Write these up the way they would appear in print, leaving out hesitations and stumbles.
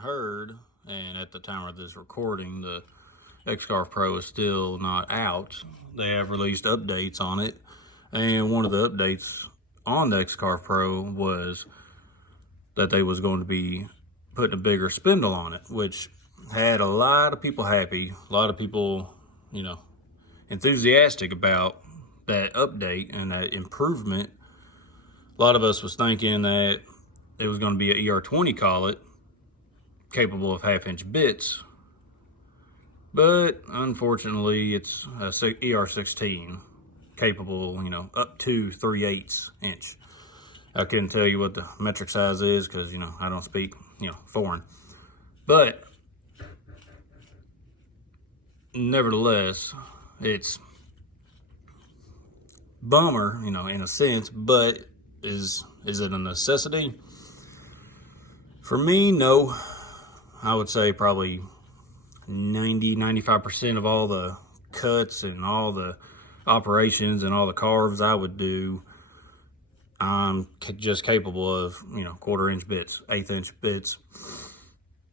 heard, and at the time of this recording, the X-Carve Pro is still not out. They have released updates on it, and one of the updates on the X-Carve Pro was that they was going to be putting a bigger spindle on it, which had a lot of people happy, a lot of people, enthusiastic about that update and that improvement. A lot of us was thinking that it was going to be an ER20 collet capable of half-inch bits, but unfortunately it's a ER16 capable, up to 3/8 inch. I couldn't tell you what the metric size is because, I don't speak, foreign. But nevertheless, it's bummer, in a sense, but is it a necessity? For me, no. I would say probably 90-95% of all the cuts and all the operations and all the carves I would do, I'm just capable of, 1/4 inch bits, 1/8 inch bits,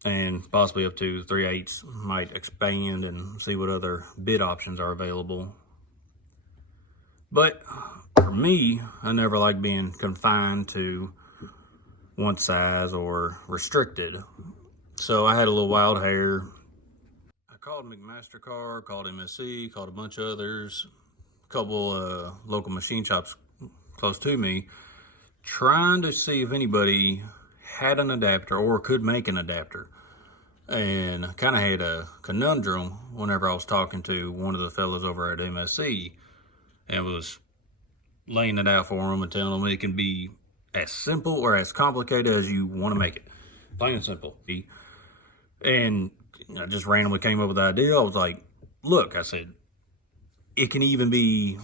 and possibly up to 3/8. Might expand and see what other bit options are available. But for me, I never like being confined to one size or restricted. So I had a little wild hair. I called McMaster-Carr, called MSC, called a bunch of others, a couple local machine shops close to me, trying to see if anybody had an adapter or could make an adapter. And I kind of had a conundrum whenever I was talking to one of the fellas over at MSC and was laying it out for them and telling them it can be as simple or as complicated as you want to make it. Plain and simple. And I just randomly came up with the idea. I was like, look, I said, it can even be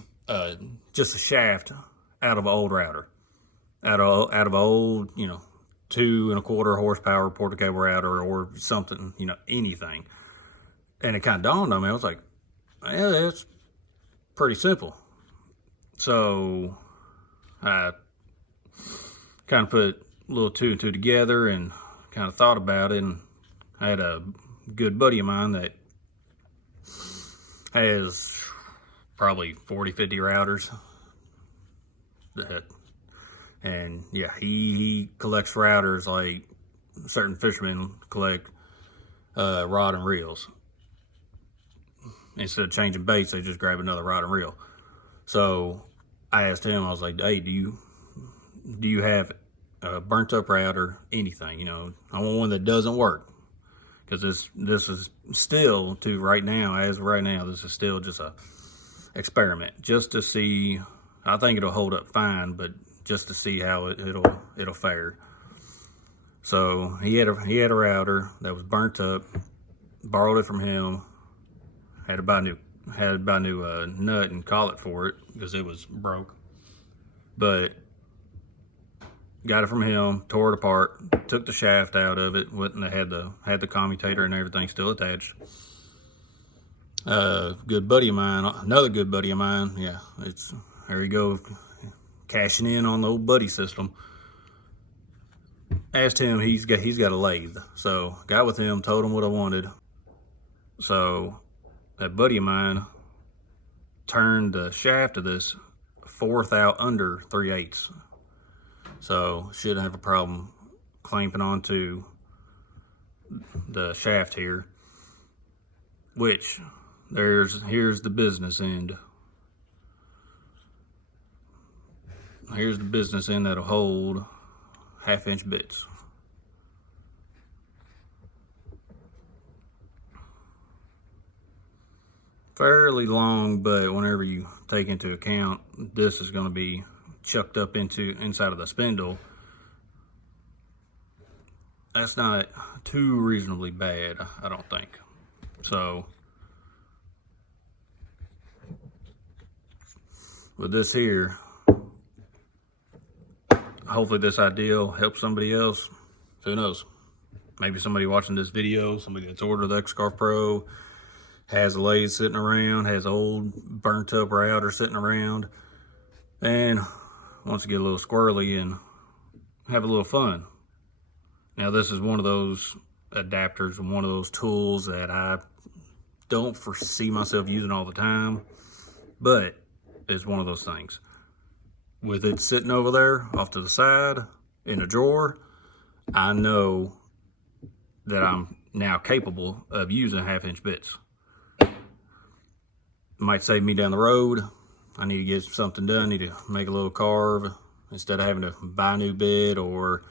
just a shaft out of an old router. Out of an old, 2 1/4 horsepower portacable router or something, anything. And it kind of dawned on me. I was like, yeah, that's pretty simple. So I kind of put a little 2 and 2 together and kind of thought about it. And I had a good buddy of mine that has probably 40-50 routers. And yeah, he collects routers like certain fishermen collect rod and reels. Instead of changing baits, they just grab another rod and reel. So I asked him, I was like, hey, do you have a burnt up router, anything? I want one that doesn't work. Because this is still, right now, this is still just a experiment. Just to see, I think it'll hold up fine, but just to see how it'll fare. So he had a router that was burnt up, borrowed it from him, had to buy a new nut and collet for it because it was broke. But got it from him, tore it apart, took the shaft out of it, had the commutator and everything still attached. Good buddy of mine, another good buddy of mine, yeah, there you go, cashing in on the old buddy system. Asked him, he's got a lathe, so got with him, told him what I wanted. So that buddy of mine turned the shaft of this 4th out under 3/8. So shouldn't have a problem clamping onto the shaft here, which here's the business end. Here's the business end that'll hold 1/2 inch bits. Fairly long, but whenever you take into account this is going to be chucked up inside of the spindle, that's not too reasonably bad, I don't think. So with this here, hopefully this idea will help somebody else. Who knows? Maybe somebody watching this video, somebody that's ordered the X-Carve Pro, has a lathe sitting around, has old burnt up router sitting around, and wants to get a little squirrely and have a little fun. Now this is one of those adapters are one of those tools that I don't foresee myself using all the time, but it's one of those things. With it sitting over there off to the side in a drawer, I know that I'm now capable of using 1/2" bits. It might save me down the road. I need to get something done, need to make a little carve. Instead of having to buy a new bit or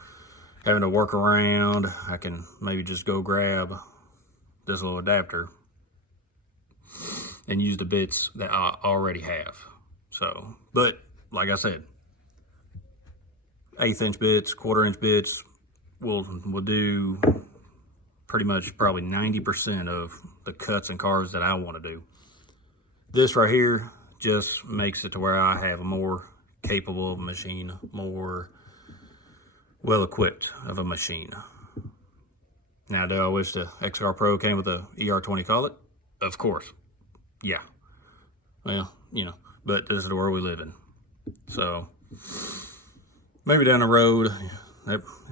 having to work around, I can maybe just go grab this little adapter and use the bits that I already have. So, but like I said, 1/8" bits, 1/4" bits will do pretty much probably 90% of the cuts and carves that I want to do. This right here just makes it to where I have a more capable machine, more well equipped of a machine. Now, do I wish the XR Pro came with a ER20 collet? Of course. Yeah. Well, you know, but this is the world we live in. So maybe down the road,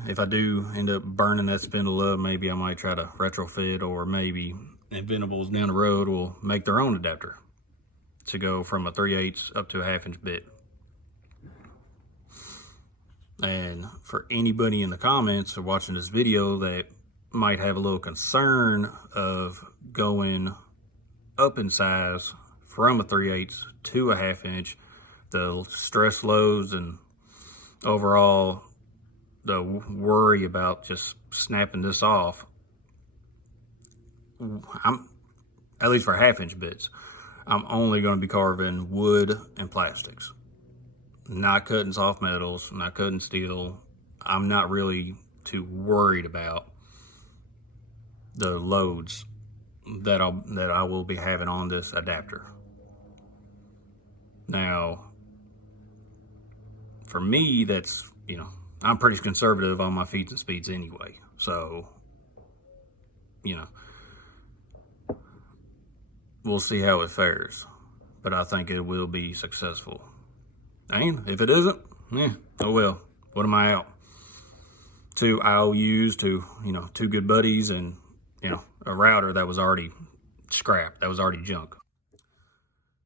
if I do end up burning that spindle up, maybe I might try to retrofit, or maybe Inventables down the road will make their own adapter to go from a 3/8 up to a 1/2" bit. And for anybody in the comments or watching this video that might have a little concern of going up in size from a 3/8 to a 1/2", the stress loads and overall the worry about just snapping this off, at least for 1/2" bits, I'm only going to be carving wood and plastics. Not cutting soft metals, not cutting steel. I'm not really too worried about the loads that I will be having on this adapter. Now, for me, that's, you know, I'm pretty conservative on my feeds and speeds anyway. So, you know, we'll see how it fares. But I think it will be successful. And if it isn't, oh well, what am I out? 2 IOUs, to, you know, 2 good buddies, and, you know, a router that was already scrapped, that was already junk.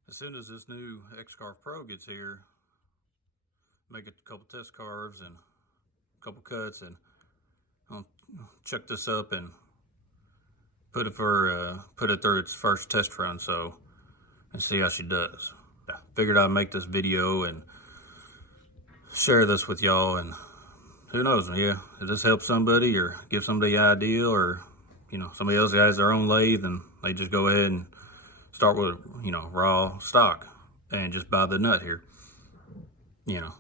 As soon as this new X-Carve Pro gets here, make a couple test carves and a couple cuts, and I'll chuck this up and put it through its first test run, and see how she does. I figured I'd make this video and share this with y'all, and who knows, yeah, if this helps somebody or give somebody an idea, or, you know, somebody else has their own lathe and they just go ahead and start with, you know, raw stock and just buy the nut here, you know,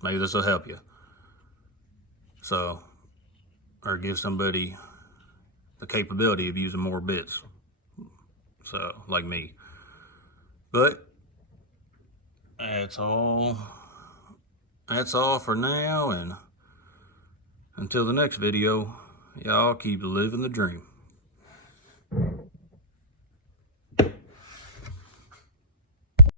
maybe this will help you. So, or give somebody the capability of using more bits, so, like me. But that's all for now, and until the next video, y'all keep living the dream.